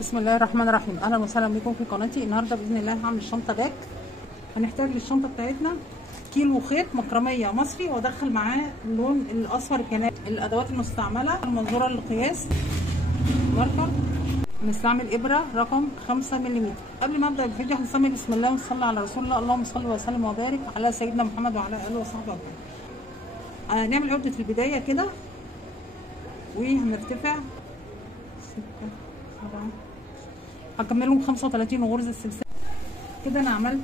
بسم الله الرحمن الرحيم. اهلا وسهلا بكم في قناتي. النهارده باذن الله هعمل شنطه باك. هنحتاج للشنطه بتاعتنا كيلو خيط مكرميه مصري وادخل معاه اللون الاصفر الجنائي. الادوات المستعمله المنظوره للقياس، ماركر، هنستعمل ابره رقم 5 ملم. قبل ما ابدا الفيديو هنسمي بسم الله ونصلي على رسول الله. اللهم صل وسلم وبارك على سيدنا محمد وعلى اله وصحبه اجمعين. هنعمل عقده البدايه كده وهنرتفع 6 7. هكملهم 35 غرزه سلسله كده. انا عملت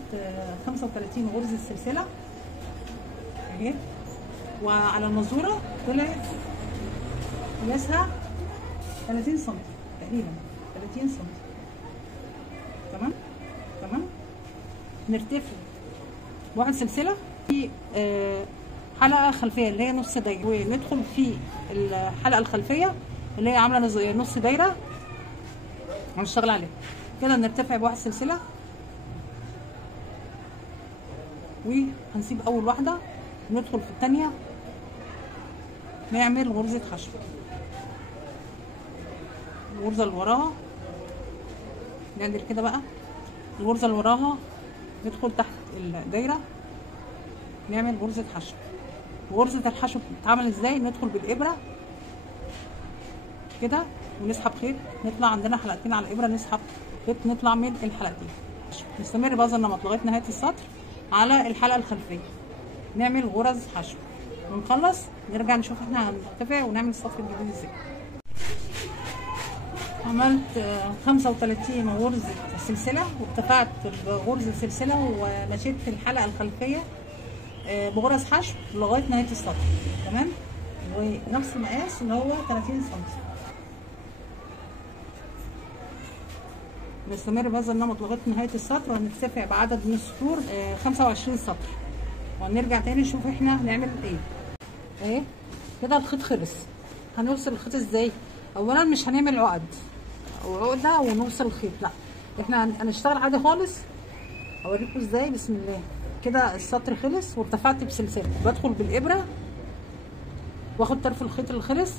35 غرزه سلسله اهي، وعلى المزوره طلعت قياسها 30 سم تقريبا، 30 سم. تمام. نرتفع واحد سلسله في حلقه خلفيه اللي هي نص دايره، وندخل في الحلقه الخلفيه اللي هي عامله نص دايره هنشتغل عليها كده. نرتفع بواحد سلسله وهنسيب اول واحده وندخل في الثانيه نعمل غرزه خشب. الغرزه اللي وراها نعدل كده بقى، الغرزه اللي وراها ندخل تحت الدايره نعمل غرزه حشو. غرزه الحشو بتتعمل ازاي؟ ندخل بالابره كده ونسحب خيط، نطلع عندنا حلقتين على الابره، نسحب خيط نطلع من الحلقتين. نستمر بهذا النمط لغايه نهايه السطر على الحلقه الخلفيه، نعمل غرز حشو ونخلص نرجع نشوف احنا هنرتفع ونعمل السطر الجديد ازاي. عملت 35 غرزه سلسله وارتفعت بغرزه سلسله ومشيت في الحلقه الخلفيه بغرز حشو لغايه نهايه السطر. تمام، ونفس المقاس اللي هو 30 سم. نستمر بهذا النمط لغايه نهايه السطر وهنرتفع بعدد من السطور 25 سطر، وهنرجع تاني نشوف احنا هنعمل ايه. اهي كده الخيط خلص. هنوصل الخيط ازاي؟ اولا مش هنعمل عقد او عقده ونوصل الخيط، لا احنا هنشتغل عادي خالص. اوريكم ازاي. بسم الله. كده السطر خلص وارتفعت بسلسله، بدخل بالابره واخد طرف الخيط اللي خلص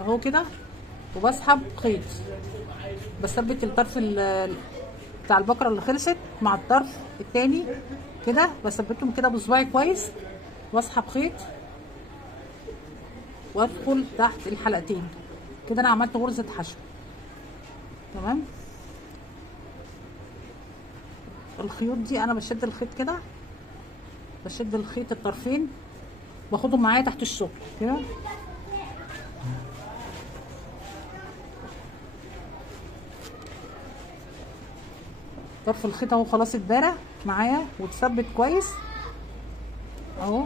اهو كده وبسحب خيط، بثبت الطرف بتاع البكره اللي خلصت مع الطرف التاني كده، بثبتهم كده بصباعي كويس واسحب خيط وادخل تحت الحلقتين كده. انا عملت غرزه حشو. تمام. الخيوط دي انا بشد الخيط كده، بشد الخيط الطرفين باخدهم معايا تحت الشغل كده. طرف الخيط اهو خلاص اتبارى معايا واتثبت كويس اهو.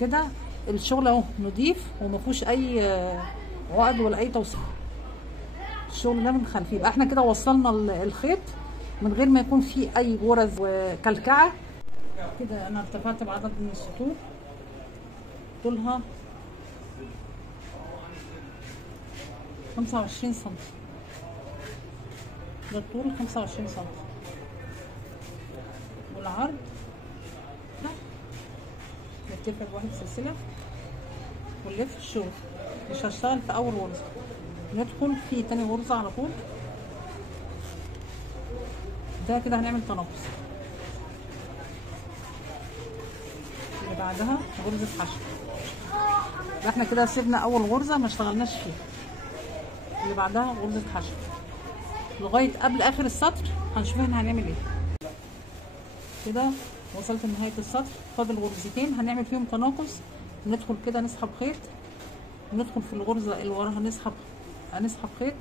كده الشغل اهو نضيف ومفيهوش اي عقد ولا اي توصيل. الشغل ده من خلفي، يبقى احنا كده وصلنا الخيط من غير ما يكون فيه اي غرز وكلكعه. كده انا ارتفعت بعدد من السطور طولها 25 سم. ده الطول 25 سم والعرض ده. نرتفع بواحد سلسله ونلف الشغل. مش هشتغل في اول غرزه، ندخل في تاني غرزه على طول. ده كده هنعمل تناقص. اللي بعدها غرزه حشو. احنا كده سيبنا اول غرزه ما اشتغلناش فيها. اللي بعدها غرزه حشو لغايه قبل اخر السطر. هنشوف احنا هنعمل ايه. كده وصلت لنهايه السطر، فاضل غرزتين هنعمل فيهم تناقص. ندخل كده نسحب خيط وندخل في الغرزه اللي وراها هنسحب خيط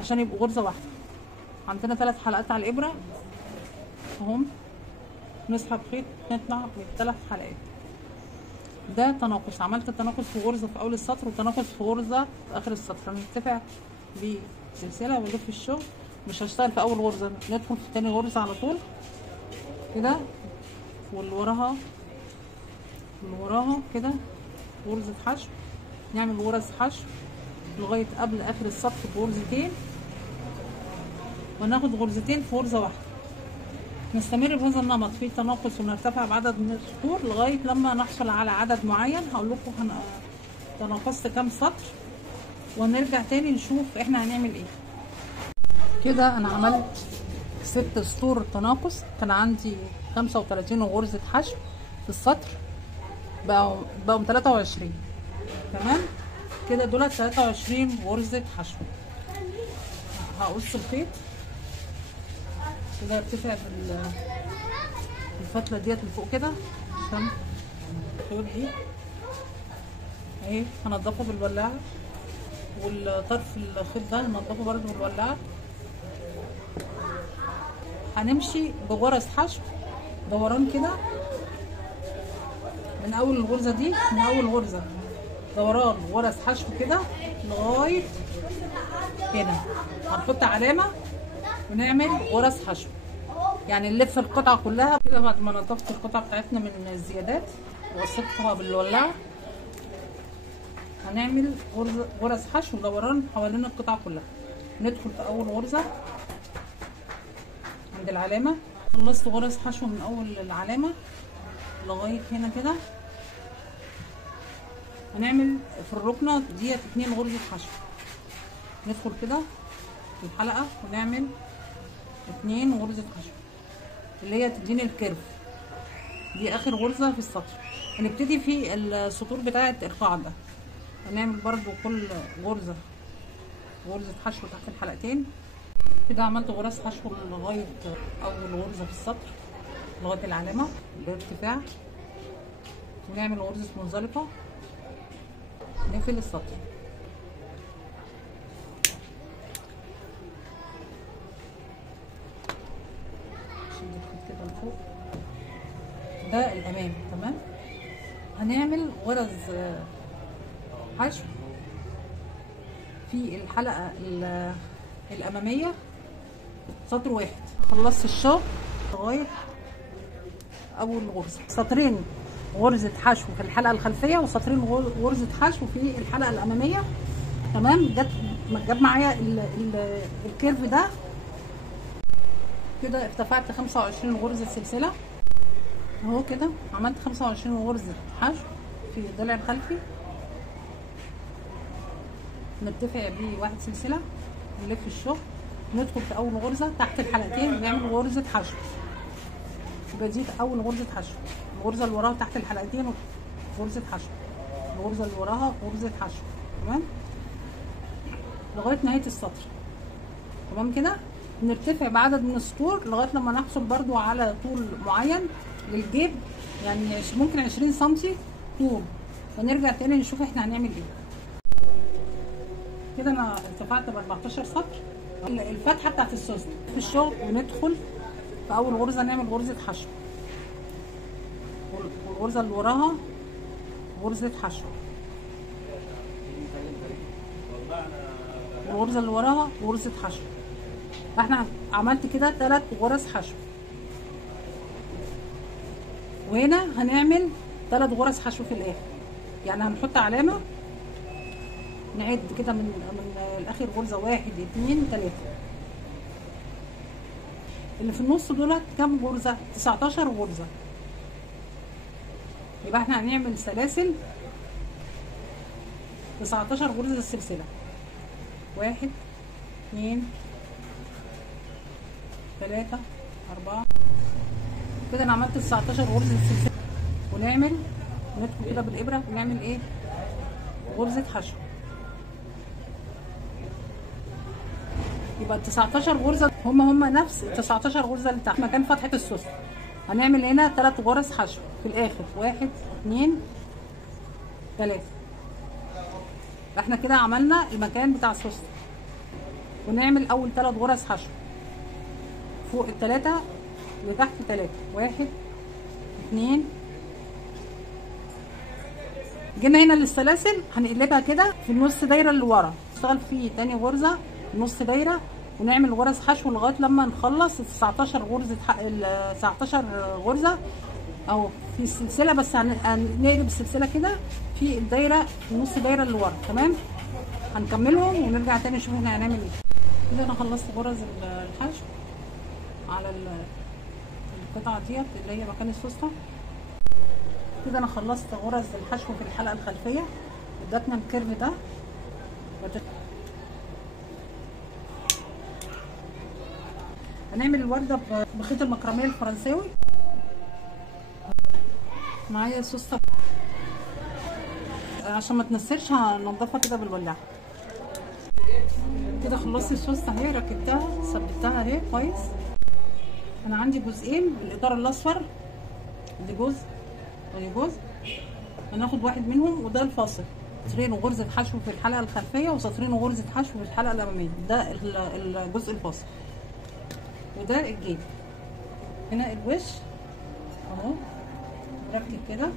عشان يبقوا غرزه واحده. عندنا 3 حلقات على الابره اهم، نسحب خيط نطلع من 3 حلقات. ده تناقص. عملت تناقص في غرزه في اول السطر وتناقص في غرزه في اخر السطر. هنرتفع بسلسله ونلف الشغل. مش هشتغل في اول غرزه، ندخل في تاني غرزه على طول كده، واللي وراها كده غرزه حشو. نعمل غرز حشو لغايه قبل اخر السطر بغرزتين، وناخد غرزتين في غرزه واحده نستمر بهذا النمط في تناقص ونرتفع بعدد من السطور لغايه لما نحصل على عدد معين. هقول لكم تناقصت كام سطر ونرجع تاني نشوف احنا هنعمل ايه. كده انا عملت 6 سطور تناقص. كان عندي 35 غرزه حشو في السطر، بقوا 23. تمام كده دول 23 غرزه حشو. هقص الخيط كده ارتفع بالفتله ديت لفوق كده عشان الخيوط دي اهي. هنضفه بالولاعه، والطرف الخيط ده هنضفه برده بالولاعه. هنمشي بغرز حشو دوران كده من اول الغرزه دي، من اول غرزه دوران غرز حشو كده لغايه هنا. هنحط علامه ونعمل غرز حشو، يعني نلف القطعه كلها كده. بعد ما نضفت القطعه بتاعتنا من الزيادات وغسلتها بالولاعه، هنعمل غرز حشو دوران حوالين القطعه كلها. ندخل في اول غرزه عند العلامه. خلصت غرز حشو من اول العلامه لغايه هنا كده. هنعمل في الركنه ديت 2 غرزه حشو. ندخل كده في الحلقه ونعمل 2 غرزه حشو اللي هي تديني الكيرف. دي اخر غرزه في السطر. هنبتدي في السطور بتاعه القاعده. هنعمل برضو كل غرزه حشو تحت الحلقتين كده. عملت غرز حشو لغايه اول غرزه في السطر لغايه العلامه بارتفاع، ونعمل غرزه منزلقه نقفل السطر. شد الخيط كده لفوق، ده الامام. تمام. هنعمل غرز حشو في الحلقه الاماميه سطر واحد. خلصت الشغل لغايه اول غرزه. سطرين غرزه حشو في الحلقه الخلفيه وسطرين غرزه حشو في الحلقه الاماميه. تمام. جاب معايا الكيرف ده كده. ارتفعت 25 غرزه سلسله اهو كده. عملت 25 غرزه حشو في الضلع الخلفي. نرتفع بيه 1 سلسله، نلف الشغل، ندخل في اول غرزه تحت الحلقتين نعمل غرزه حشو. يبقى دي اول غرزه حشو. الغرزه اللي وراها تحت الحلقتين غرزه حشو، الغرزه اللي وراها غرزه حشو. تمام لغايه نهايه السطر. تمام كده. نرتفع بعدد من السطور لغايه لما نحصل برضو على طول معين للجيب، يعني ممكن 20 سنتي طول. ونرجع تاني نشوف احنا هنعمل ايه. كده انا ارتفعت ب 14 سطر. الفتحه بتاعت السوست في الشغل، وندخل في اول غرزه نعمل غرزه حشو، والغرزه اللي وراها غرزه حشو، والغرزه اللي وراها غرزه حشو. فاحنا عملت كده 3 غرز حشو، وهنا هنعمل 3 غرز حشو في الاخر. يعني هنحط علامه نعد كده من الاخر غرزه 1 2 3. اللي في النص دولت كام غرزه؟ 19 غرزه. يبقى احنا هنعمل سلاسل 19 غرزه السلسله. 1 2 3 4 كده. انا عملت 19 غرزه السلسله. ونعمل ندخل كده بالابره ونعمل ايه؟ غرزه حشو. يبقى 19 غرزه هم نفس 19 غرزه اللي تحت مكان فتحه السوست. هنعمل هنا 3 غرز حشو في الاخر. 1 2 3. احنا كده عملنا المكان بتاع السوست. ونعمل اول 3 غرز حشو فوق ال3 وتحت 3. 1 2. جينا هنا للسلاسل هنقلبها كده في النص دايره اللي ورا. نشتغل فيه تاني غرزه نص دايره ونعمل غرز حشو لغايه لما نخلص ال 19 غرزه 19 غرزه او في السلسله. بس هنقلب السلسله كده في الدايره النص دايره اللي ورا. تمام. هنكملهم ونرجع تاني نشوف احنا هنعمل ايه. كده انا خلصت غرز الحشو على القطعه ديت اللي هي مكان السوسته. كده انا خلصت غرز الحشو في الحلقه الخلفيه، ادتنا الكيرف ده. هنعمل الورده بخيط المكرميه الفرنساوي. معايا سوسته عشان ما تنسرش، هنضفها كده بالولاعه. كده خلصت السوسته اهي، ركبتها ثبتها اهي كويس. انا عندي جزئين بالاطار الاصفر، دي جزء ودي جزء، هناخد واحد منهم وده الفاصل. سطرين وغرزه حشو في الحلقه الخلفيه وسطرين وغرزه حشو في الحلقه الاماميه، ده الجزء الفاصل. وده الجيب. هنا الوش اهو مركب كده.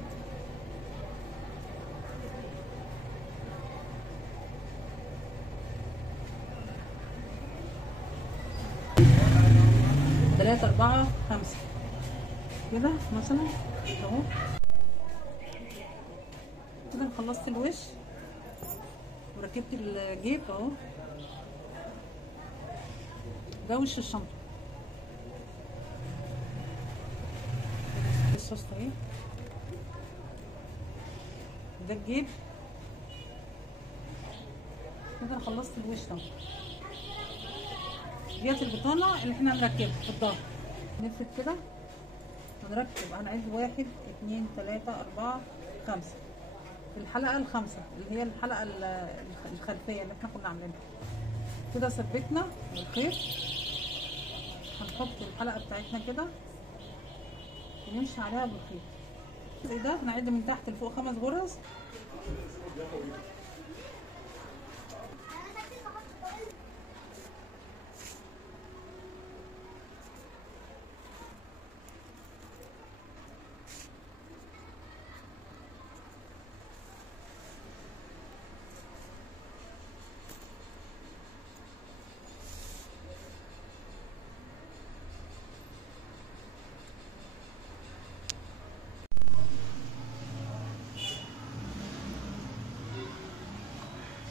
تلاتة أربعة خمسة كده مثلا اهو. كده خلصت الوش وركبت الجيب اهو. ده وش الشنطة. السوسته اهي، ده الجيب. كده خلصت الوش ده. ديت البطانه اللي احنا هنركبها في الظهر. نفرد كده ونركب، هنعد 1 2 3 4 5 في الحلقه الخامسه اللي هي الحلقه الخلفيه اللي احنا كنا عاملينها. كده ثبتنا الخيط. هنحط الحلقه بتاعتنا كده ونمشي عليها بالخيط. الجزء ده هنعد من تحت لفوق 5 غرز.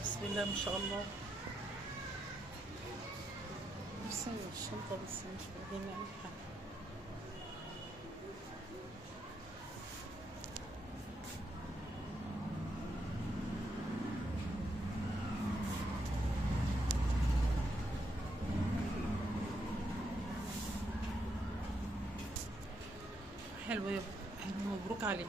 بسم الله ما شاء الله. بصي الشنطة بس مش قادرين نعمل حاجة. حلوة يا حلوة، مبروك عليك.